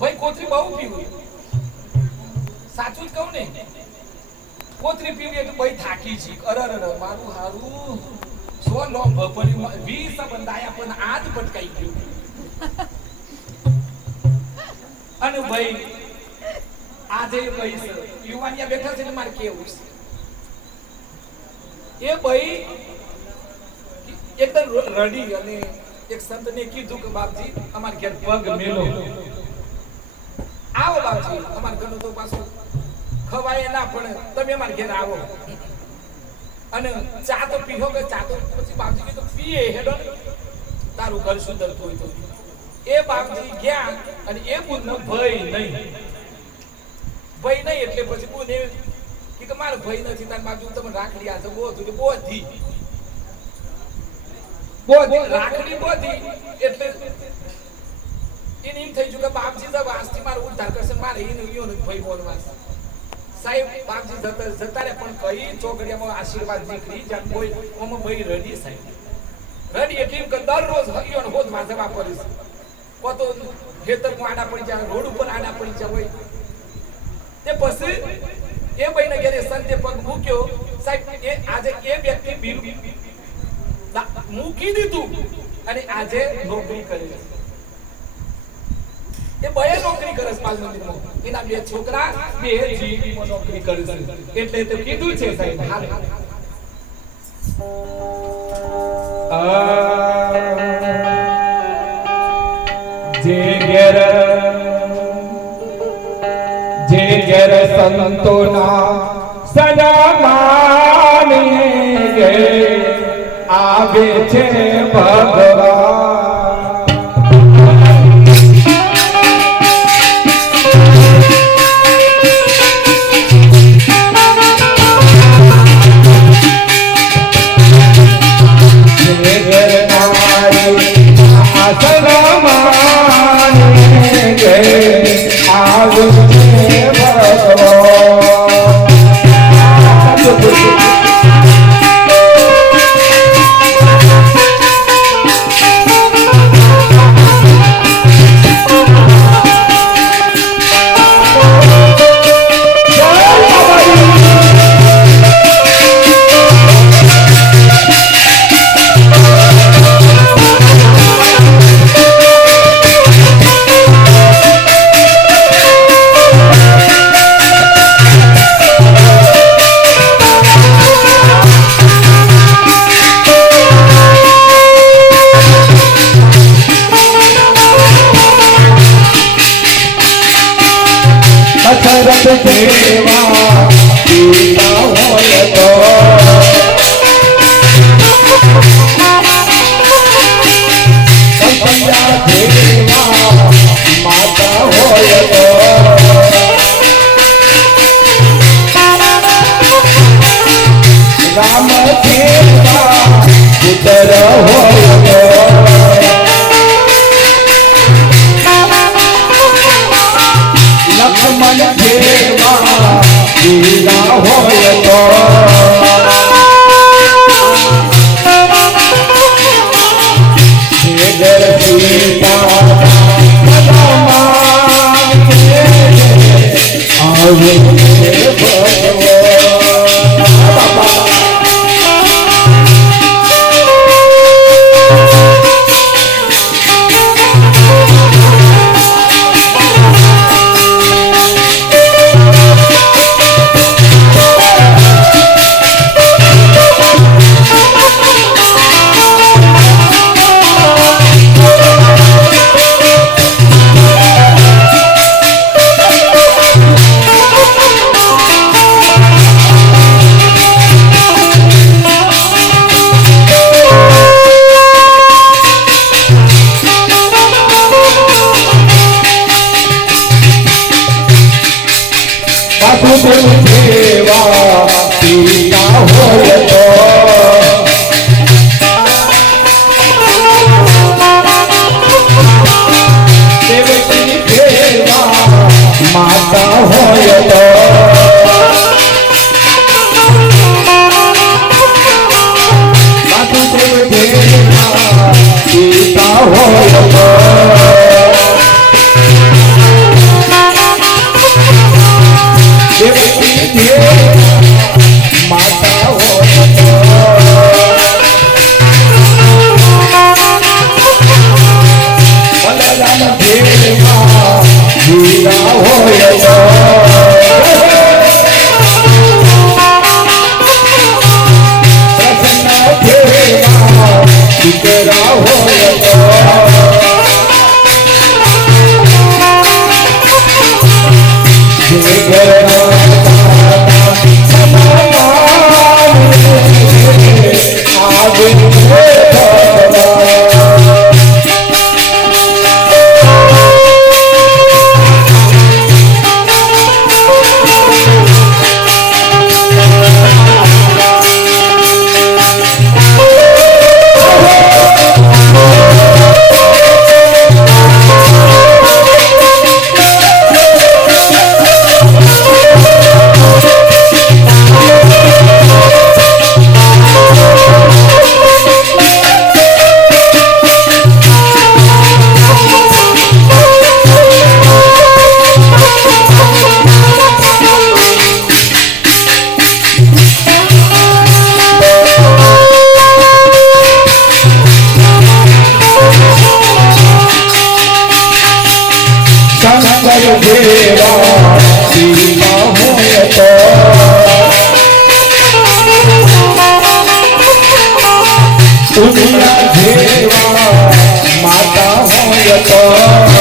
ભાઈ કોથરી બહુ પીવું, સાચું જ કહું ને, કોથરી પીવી એટલે ભાઈ થાકી છે. અરર મારું હારું સો લો ભપરી 20 બંધાયા પણ આજ ભટકાઈ ગયું. અને ભાઈ આજે કહીશ યુવાનિયા બેઠા છે એટલે મારે કેવું છે એ ભાઈ એકદમ રડી અને એક સંતને કીધું કે બાપજી અમાર ઘેર પગ મેલો. આવો બાપજી, અમાર ઘરનું તો પાછું ખવાય ના પણ તમે અમાર ઘેર આવો અને ચા તો પીવો કે ચા તો પછી બાપજી કીધું પીએ હેડો તારું ઘર સુધર હોય તો. એ બાપજી ગયા અને એ બુનનો ભય નહીં એટલે પછી બુને કે મારો ભય નથી તાર બાપજી તમે રાખડી આ તો બોધી રાખડી બોધી એટલે એને એમ થઈ ગયું કે બાપજી જબ આજથી મારો ઉદ્ધાર કરશે મારે એનો ભય બોલવા સાહેબ. બાપજી જતા રે પણ કઈ ચોકડીયામાં આશીર્વાદ નીકળી જ્યાં કોઈ ઓમાં ભાઈ રડી સાહેબ રડી એટલે એમ કે દરરોજ હરિયો ને હોદ માં જવા પડીશ કોતો ખેતરમાં આડા પડી જાય, રોડ ઉપર આડા પડી જાય હોય તે પછી એ ભાઈને ઘરે સંતે પગ મૂક્યો સાહેબ. એ આજે એ વ્યક્તિ બીરું મૂકી દીધું અને આજે નોકરી કરે છે. એ બે નોકરી કરે છે બાલ મંદિરમાં, એના બે છોકરા બે જીવીમાં નોકરી કરે છે. એટલે તે કીધું છે સાહેબ હાલ જે ઘેર સંતોના સદા માને આવે છે ભગવાન. જેવા હીરા હોય તો પ્રસન્ન જેવા દીકરા હોય તો જે ઘરના આવે માતા હોય તો